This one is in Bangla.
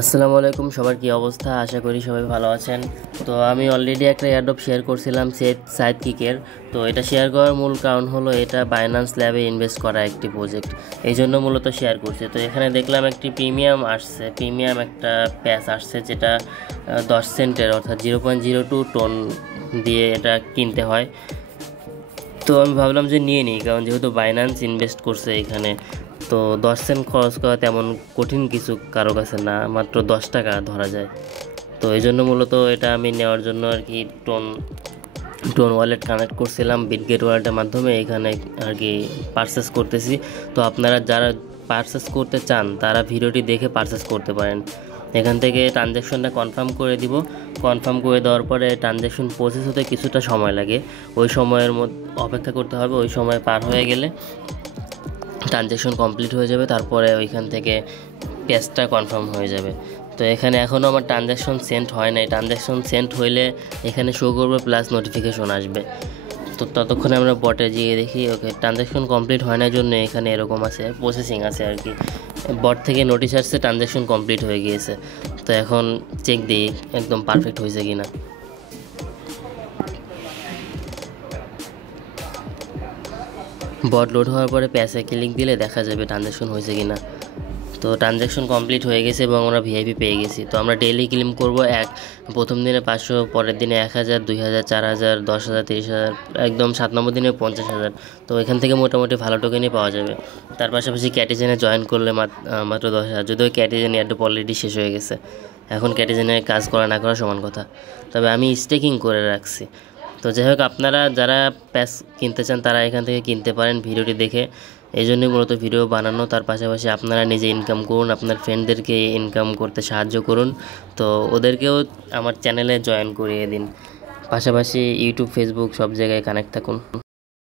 আসসালামু আলাইকুম, সবার কি অবস্থা? আশা করি সবাই ভালো আছেন। তো আমি অলরেডি একটা এয়ারড্রপ শেয়ার করছিলাম সাইডকিকের। তো এটা শেয়ার করার মূল কারণ হলো এটা বাইন্যান্স ল্যাবে ইনভেস্ট করা একটি প্রজেক্ট, এই জন্য মূলত শেয়ার করছি। তো এখানে দেখলাম একটি প্রিমিয়াম একটা প্যাচ আসছে, যেটা 10 সেন্টের অর্থাৎ 0.02 টোন দিয়ে এটা কিনতে হয়। তো আমি ভাবলাম যে নিয়ে নিই, কারণ যেহেতু বাইন্যান্স ইনভেস্ট করছে এখানে, তো 10 সেন্ট খরচ করা তেমন কঠিন কিছু কারো কাছে না, মাত্র 10 টাকা ধরা যায়। তো এই জন্য মূলত এটা আমি নেওয়ার জন্য আর কি টোন টোন ওয়ালেট কানেক্ট করছিলাম বিটগেট ওয়ালেটের মাধ্যমে, এখানে আর কি পারচেস করতেছি। তো আপনারা যারা পারচেস করতে চান তারা ভিডিওটি দেখে পারচেস করতে পারেন। এখান থেকে ট্রানজ্যাকশনটা কনফার্ম করে দিব। কনফার্ম করে দেওয়ার পরে ট্রানজ্যাকশন প্রসেস হতে কিছুটা সময় লাগে, ওই সময়ের মধ্যে অপেক্ষা করতে হবে। ওই সময় পার হয়ে গেলে ট্রানজ্যাকশন কমপ্লিট হয়ে যাবে, তারপরে ওইখান থেকে পেজটা কনফার্ম হয়ে যাবে। তো এখানে এখনও আমার ট্রানজ্যাকশন সেন্ড হয় নাই। ট্রানজ্যাকশন সেন্ড হইলে এখানে শো করবে প্লাস নোটিফিকেশন আসবে। তো ততক্ষণে আমরা বটে গিয়ে দেখি ওকে ট্রানজ্যাকশন কমপ্লিট হয় না, জন্য এখানে এরকম আছে, প্রসেসিং আছে আর কি। বট থেকে নোটিশ আসছে ট্রানজ্যাকশন কমপ্লিট হয়ে গিয়েছে। তো এখন চেক দিই একদম পারফেক্ট হয়েছে কিনা। বট লোড হওয়ার পরে প্যাসে ক্লিক দিলে দেখা যাবে ট্রানজ্যাকশন হয়েছে কিনা। তো ট্রানজ্যাকশন কমপ্লিট হয়ে গেছে এবং আমরা ভিআইপি পেয়ে গেছি। তো আমরা ডেইলি ক্লেম করব, প্রথম দিনে 500, পরের দিনে 1000, 2000, 4000, 10,000, 30,000, একদম 7 নম্বর দিনে 50,000। তো এখান থেকে মোটামুটি ভালো টোকেনই পাওয়া যাবে। তার পাশাপাশি ক্যাটিজেনে জয়েন করলে মাত্র 10,000, যদিও ক্যাটিজেন এয়ারড্রপ অলরেডি শেষ হয়ে গেছে। এখন ক্যাটিজেনে কাজ করা না করা সমান কথা, তবে আমি স্টেকিং করে রাখছি। তো যাই হোক, আপনারা যারা প্যাস কিনতে চান তারা এখান থেকে কিনতে পারেন ভিডিওটি দেখে। এই জন্যই মূলত ভিডিও বানানো। তার পাশাপাশি আপনারা নিজে ইনকাম করুন, আপনার ফ্রেন্ডদেরকে ইনকাম করতে সাহায্য করুন। তো ওদেরকেও আমার চ্যানেলে জয়েন করিয়ে দিন। পাশাপাশি ইউটিউব, ফেসবুক সব জায়গায় কানেক্ট থাকুন।